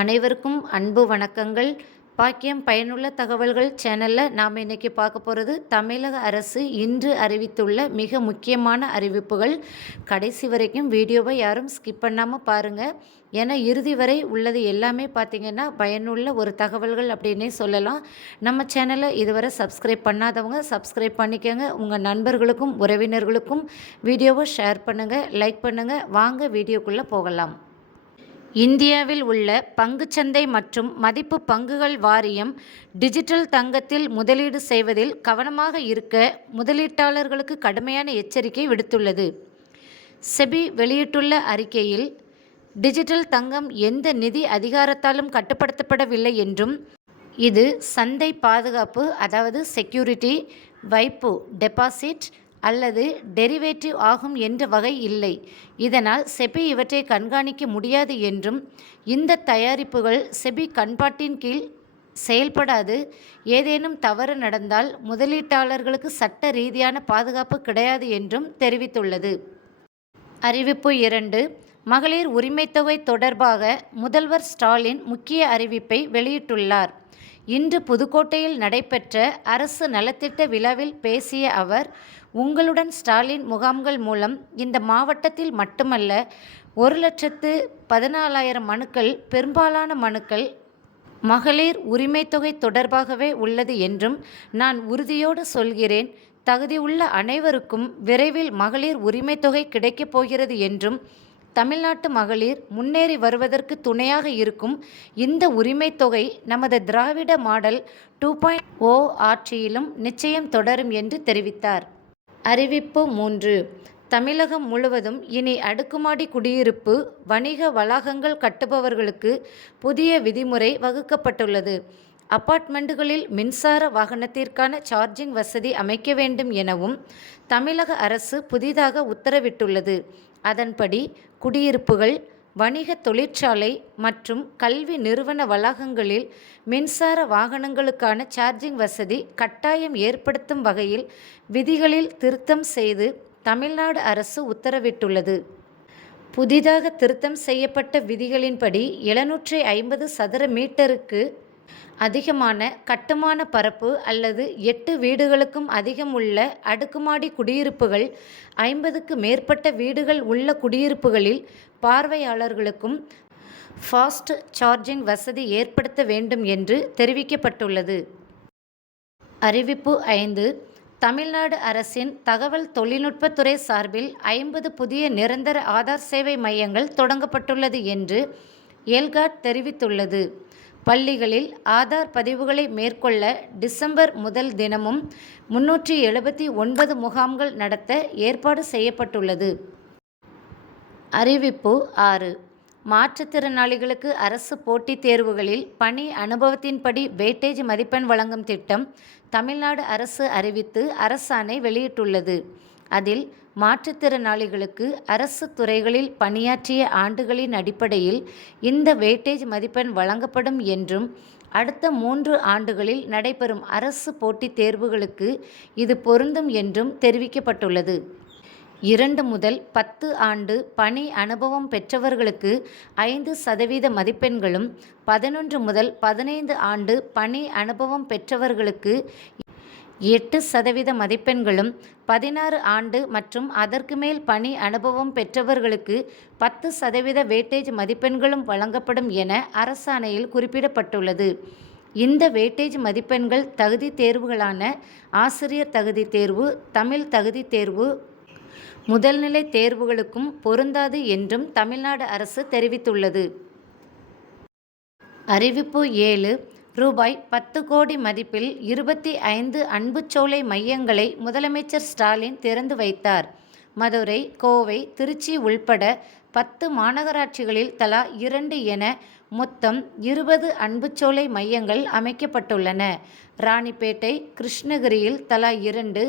அனைவருக்கும் அன்பு வணக்கங்கள். பாக்கியம் பயனுள்ள தகவல்கள் சேனலில் நாம் இன்றைக்கி பார்க்க போகிறது தமிழக அரசு இன்று அறிவித்துள்ள மிக முக்கியமான அறிவிப்புகள். கடைசி வரைக்கும் வீடியோவை யாரும் ஸ்கிப் பண்ணாமல் பாருங்கள் ஏன்னா இறுதி வரை உள்ளது எல்லாமே பார்த்திங்கன்னா பயனுள்ள ஒரு தகவல்கள் அப்படின்னே சொல்லலாம். நம்ம சேனலை இதுவரை சப்ஸ்கிரைப் பண்ணாதவங்க சப்ஸ்கிரைப் பண்ணிக்கோங்க. உங்கள் நண்பர்களுக்கும் உறவினர்களுக்கும் வீடியோவை ஷேர் பண்ணுங்கள் லைக் பண்ணுங்கள் வாங்க வீடியோக்குள்ளே போகலாம். இந்தியாவில் உள்ள பங்குச்சந்தை மற்றும் மதிப்பு பங்குகள் வாரியம் டிஜிட்டல் தங்கத்தில் முதலீடு செய்வதில் கவனமாக இருக்க முதலீட்டாளர்களுக்கு கடுமையான எச்சரிக்கை விடுத்துள்ளது. செபி வெளியிட்டுள்ள அறிக்கையில் டிஜிட்டல் தங்கம் எந்த நிதி அதிகாரத்தாலும் கட்டுப்படுத்தப்படவில்லை என்றும் இது சந்தை பாதுகாப்பு அதாவது செக்யூரிட்டி வைப்பு டெபாசிட் அல்லது டெரிவேட்டிவ் ஆகும் என்ற வகை இல்லை. இதனால் செபி இவற்றை கண்காணிக்க முடியாது என்றும் இந்த தயாரிப்புகள் செபி கண்பாட்டின் கீழ் செயல்படாது. ஏதேனும் தவறு நடந்தால் முதலீட்டாளர்களுக்கு சட்ட ரீதியான பாதுகாப்பு கிடையாது என்றும் தெரிவித்துள்ளது. அறிவிப்பு இரண்டு. மகளிர் உரிமைத்தொகை தொடர்பாக முதல்வர் ஸ்டாலின் முக்கிய அறிவிப்பை வெளியிட்டுள்ளார். இன்று புதுக்கோட்டையில் நடைபெற்ற அரசு நலத்திட்ட விழாவில் பேசிய அவர் உங்களுடன் ஸ்டாலின் முகாம்கள் மூலம் இந்த மாவட்டத்தில் மட்டுமல்ல ஒரு லட்சத்து பதினாலாயிரம் மனுக்கள் பெரும்பாலான மனுக்கள் மகளிர் உரிமைத்தொகை தொடர்பாகவே உள்ளது என்றும் நான் உறுதியோடு சொல்கிறேன். தகுதியுள்ள அனைவருக்கும் விரைவில் மகளிர் உரிமைத்தொகை கிடைக்கப் போகிறது என்றும் தமிழ்நாட்டு மகளிர் முன்னேறி வருவதற்கு துணையாக இருக்கும் இந்த உரிமை தொகை நமது Dravida model two point O ஆட்சியிலும் நிச்சயம் தொடரும் என்று தெரிவித்தார். அறிவிப்பு மூன்று. தமிழகம் முழுவதும் இனி அடுக்குமாடி குடியிருப்பு வணிக வளாகங்கள் கட்டுபவர்களுக்கு புதிய விதிமுறை வகுக்கப்பட்டுள்ளது. அப்பார்ட்மெண்ட்டுகளில் மின்சார வாகனத்திற்கான சார்ஜிங் வசதி அமைக்க வேண்டும் எனவும் தமிழக அரசு புதிதாக உத்தரவிட்டுள்ளது. அதன்படி குடியிருப்புகள் வணிக தொழிற்சாலை மற்றும் கல்வி நிறுவன வளாகங்களில் மின்சார வாகனங்களுக்கான சார்ஜிங் வசதி கட்டாயம் ஏற்படுத்தும் வகையில் விதிகளில் திருத்தம் செய்து தமிழ்நாடு அரசு உத்தரவிட்டுள்ளது. புதிதாக திருத்தம் செய்யப்பட்ட விதிகளின்படி எழுநூற்றி ஐம்பது சதுர மீட்டருக்கு அதிகமான கட்டுமான பரப்பு அல்லது எட்டு வீடுகளுக்கும் அதிகம் உள்ள அடுக்குமாடி குடியிருப்புகள் ஐம்பதுக்கு மேற்பட்ட வீடுகள் உள்ள குடியிருப்புகளில் பார்வையாளர்களுக்கும் ஃபாஸ்ட் சார்ஜிங் வசதி ஏற்படுத்த வேண்டும் என்று தெரிவிக்கப்பட்டுள்ளது. அறிவிப்பு ஐந்து. தமிழ்நாடு அரசின் தகவல் தொழில்நுட்பத்துறை சார்பில் ஐம்பது புதிய நிரந்தர ஆதார் சேவை மையங்கள் தொடங்கப்பட்டுள்ளது என்று எல்காட் தெரிவித்துள்ளது. பள்ளிகளில் ஆதார் பதிவுகளை மேற்கொள்ள டிசம்பர் முதல் தினமும் முன்னூற்றி எழுபத்தி ஒன்பது முகாம்கள் நடத்த ஏற்பாடு செய்யப்பட்டுள்ளது. அறிவிப்பு ஆறு. மாற்றுத்திறனாளிகளுக்கு அரசு போட்டித் தேர்வுகளில் பணி அனுபவத்தின்படி வெயிட்டேஜ் மதிப்பெண் வழங்கும் திட்டம் தமிழ்நாடு அரசு அறிவித்து அரசாணை வெளியிட்டுள்ளது. அதில் மாற்றுத்திறனாளிகளுக்கு அரசு துறைகளில் பணியாற்றிய ஆண்டுகளின் அடிப்படையில் இந்த வெயிட்டேஜ் மதிப்பெண் வழங்கப்படும் என்றும் அடுத்த மூன்று ஆண்டுகளில் நடைபெறும் அரசு போட்டித் தேர்வுகளுக்கு இது பொருந்தும் என்றும் தெரிவிக்கப்பட்டுள்ளது. இரண்டு முதல் பத்து ஆண்டு பணி அனுபவம் பெற்றவர்களுக்கு ஐந்து சதவீத மதிப்பெண்களும் பதினொன்று முதல் பதினைந்து ஆண்டு பணி அனுபவம் பெற்றவர்களுக்கு எட்டு சதவீத மதிப்பெண்களும் பதினாறு ஆண்டு மற்றும் அதற்கு மேல் பணி அனுபவம் பெற்றவர்களுக்கு பத்து சதவீத வெயிட்டேஜ் மதிப்பெண்களும் வழங்கப்படும் என அரசாணையில் குறிப்பிடப்பட்டுள்ளது. இந்த வெயிட்டேஜ் மதிப்பெண்கள் தகுதி தேர்வுகளான ஆசிரியர் தகுதி தேர்வு தமிழ் தகுதி தேர்வு முதல்நிலை தேர்வுகளுக்கும் பொருந்தாது என்றும் தமிழ்நாடு அரசு தெரிவித்துள்ளது. அறிவிப்பு ஏழு ரூபாய் பத்து கோடி மதிப்பில் இருபத்தி ஐந்து அன்புச்சோலை மையங்களை முதலமைச்சர் ஸ்டாலின் திறந்து வைத்தார். மதுரை கோவை திருச்சி உள்பட பத்து மாநகராட்சிகளில் தலா இரண்டு என மொத்தம் இருபது அன்புச்சோலை மையங்கள் அமைக்கப்பட்டுள்ளன. ராணிப்பேட்டை கிருஷ்ணகிரியில் தலா இரண்டு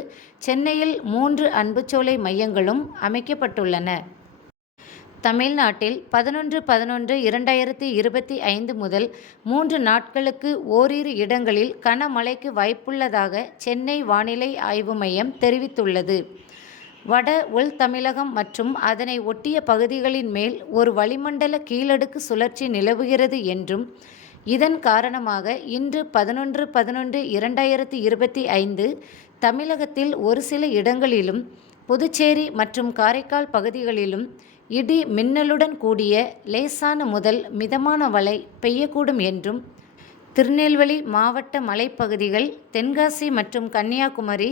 சென்னையில் மூன்று அன்புச்சோலை மையங்களும் அமைக்கப்பட்டுள்ளன. தமிழ்நாட்டில் பதினொன்று பதினொன்று இரண்டாயிரத்தி இருபத்தி ஐந்து முதல் மூன்று நாட்களுக்கு ஓரிரு இடங்களில் கனமழைக்கு வாய்ப்புள்ளதாக சென்னை வானிலை ஆய்வு மையம் தெரிவித்துள்ளது. வட உள் தமிழகம் மற்றும் அதனை ஒட்டிய பகுதிகளின் மேல் ஒரு வளிமண்டல கீழடுக்கு சுழற்சி நிலவுகிறது என்றும் இதன் காரணமாக இன்று பதினொன்று பதினொன்று இரண்டாயிரத்தி இருபத்தி ஐந்து தமிழகத்தில் ஒரு சில இடங்களிலும் புதுச்சேரி மற்றும் காரைக்கால் பகுதிகளிலும் இடி மின்னலுடன் கூடிய லேசான முதல் மிதமான மழை பெய்யக்கூடும் என்றும் திருநெல்வேலி மாவட்ட மலைப்பகுதிகள் தென்காசி மற்றும் கன்னியாகுமரி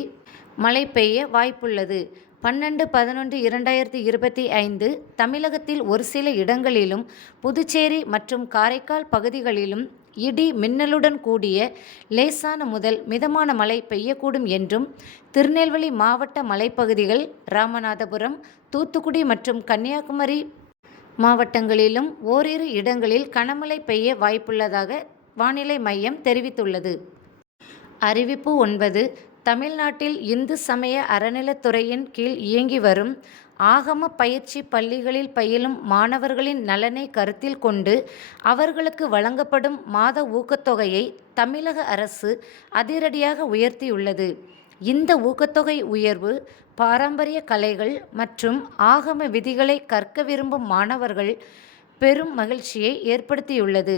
மழை பெய்ய வாய்ப்புள்ளது. பன்னெண்டு பதினொன்று இரண்டாயிரத்தி இருபத்தி ஐந்து தமிழகத்தில் ஒரு சில இடங்களிலும் புதுச்சேரி மற்றும் காரைக்கால் பகுதிகளிலும் இடி மின்னலுடன் கூடிய லேசான முதல் மிதமான மழை பெய்யக்கூடும் என்றும் திருநெல்வேலி மாவட்ட மலைப்பகுதிகள் ராமநாதபுரம் தூத்துக்குடி மற்றும் கன்னியாகுமரி மாவட்டங்களிலும் ஓரிரு இடங்களில் கனமழை பெய்ய வாய்ப்புள்ளதாக வானிலை மையம் தெரிவித்துள்ளது. அறிவிப்பு ஒன்பது தமிழ்நாட்டில் இந்து சமய அறநிலத்துறையின் கீழ் இயங்கி வரும் ஆகம பயிற்சி பள்ளிகளில் பயிலும் மாணவர்களின் நலனை கருத்தில் கொண்டு அவர்களுக்கு வழங்கப்படும் மாத ஊக்கத்தொகையை தமிழக அரசு அதிரடியாக உயர்த்தியுள்ளது. இந்த ஊக்கத்தொகை உயர்வு பாரம்பரிய கலைகள் மற்றும் ஆகம விதிகளை கற்க விரும்பும் மாணவர்கள் பெரும் மகிழ்ச்சியை ஏற்படுத்தியுள்ளது.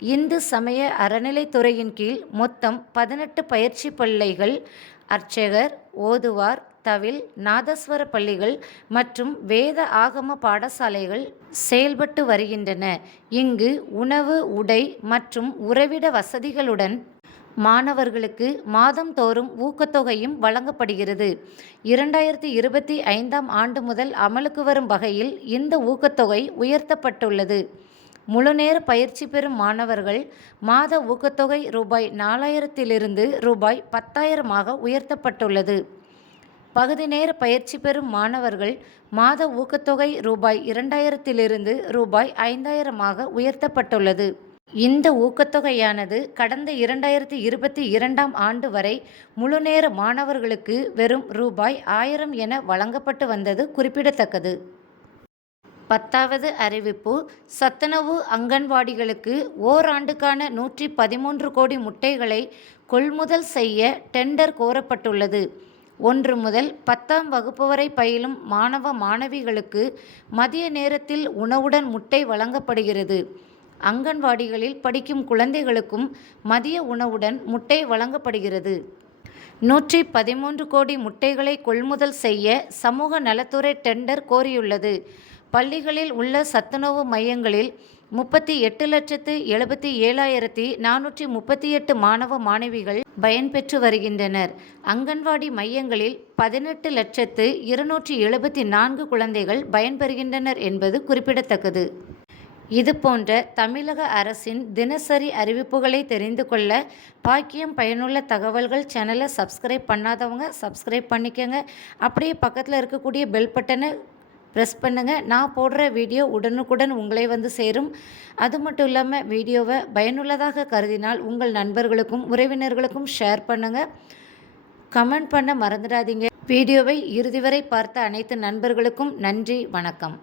இந்து சமய அறநிலைத்துறையின் கீழ் மொத்தம் பதினெட்டு பயிற்சி பள்ளிகள் அர்ச்சகர் ஓதுவார் தவில் நாதஸ்வர பள்ளிகள் மற்றும் வேத ஆகம பாடசாலைகள் செயல்பட்டு வருகின்றன. இங்கு உணவு உடை மற்றும் உறவிட வசதிகளுடன் மாணவர்களுக்கு மாதந்தோறும் ஊக்கத்தொகையும் வழங்கப்படுகிறது. இரண்டாயிரத்தி இருபத்தி ஐந்தாம் ஆண்டு முதல் அமலுக்கு வரும் வகையில் இந்த ஊக்கத்தொகை உயர்த்தப்பட்டுள்ளது. முழுநேர பயிற்சி பெறும் மாணவர்கள் மாத ஊக்கத்தொகை ரூபாய் நாலாயிரத்திலிருந்து ரூபாய் பத்தாயிரமாக உயர்த்தப்பட்டுள்ளது. பகுதி நேர பயிற்சி பெறும் மாணவர்கள் மாத ஊக்கத்தொகை ரூபாய் இரண்டாயிரத்திலிருந்து ரூபாய் ஐந்தாயிரமாக உயர்த்தப்பட்டுள்ளது. இந்த ஊக்கத்தொகையானது கடந்த இரண்டாயிரத்தி இருபத்தி இரண்டாம் ஆண்டு வரை முழுநேர மாணவர்களுக்கு வெறும் ரூபாய் ஆயிரம் என வழங்கப்பட்டு வந்தது குறிப்பிடத்தக்கது. பத்தாவது அறிவிப்பு சத்துணவு அங்கன்வாடிகளுக்கு ஓராண்டுக்கான நூற்றி பதிமூன்று கோடி முட்டைகளை கொள்முதல் செய்ய டெண்டர் கோரப்பட்டுள்ளது. ஒன்று முதல் பத்தாம் வகுப்பு வரை பயிலும் மாணவ மாணவிகளுக்கு மதிய நேரத்தில் உணவுடன் முட்டை வழங்கப்படுகிறது. அங்கன்வாடிகளில் படிக்கும் குழந்தைகளுக்கும் மதிய உணவுடன் முட்டை வழங்கப்படுகிறது. நூற்றி பதிமூன்று கோடி முட்டைகளை கொள்முதல் செய்ய சமூக நலத்துறை டெண்டர் கோரியுள்ளது. பள்ளிகளில் உள்ள சத்துணவு மையங்களில் முப்பத்தி எட்டு லட்சத்து எழுபத்தி ஏழாயிரத்தி நானூற்றி முப்பத்தி எட்டு மாணவ மாணவிகள் பயன்பெற்று வருகின்றனர். அங்கன்வாடி மையங்களில் பதினெட்டு லட்சத்து இருநூற்றி எழுபத்தி நான்கு குழந்தைகள் பயன்பெறுகின்றனர் என்பது குறிப்பிடத்தக்கது. இது போன்ற தமிழக அரசின் தினசரி அறிவிப்புகளை தெரிந்து கொள்ள பாக்கியம் பயனுள்ள தகவல்கள் சேனலை சப்ஸ்கிரைப் பண்ணாதவங்க சப்ஸ்கிரைப் பண்ணிக்கோங்க. அப்படியே பக்கத்தில் இருக்கக்கூடிய பெல் பட்டனை ப்ரெஸ் பண்ணுங்கள் நான் போடுற வீடியோ உடனுக்குடன் உங்களை வந்து சேரும். அது மட்டும் இல்லாமல் வீடியோவை பயனுள்ளதாக கருதினால் உங்கள் நண்பர்களுக்கும் உறவினர்களுக்கும் ஷேர் பண்ணுங்கள் கமெண்ட் பண்ண மறந்துடாதீங்க. வீடியோவை இறுதி வரை பார்த்த அனைத்து நண்பர்களுக்கும் நன்றி வணக்கம்.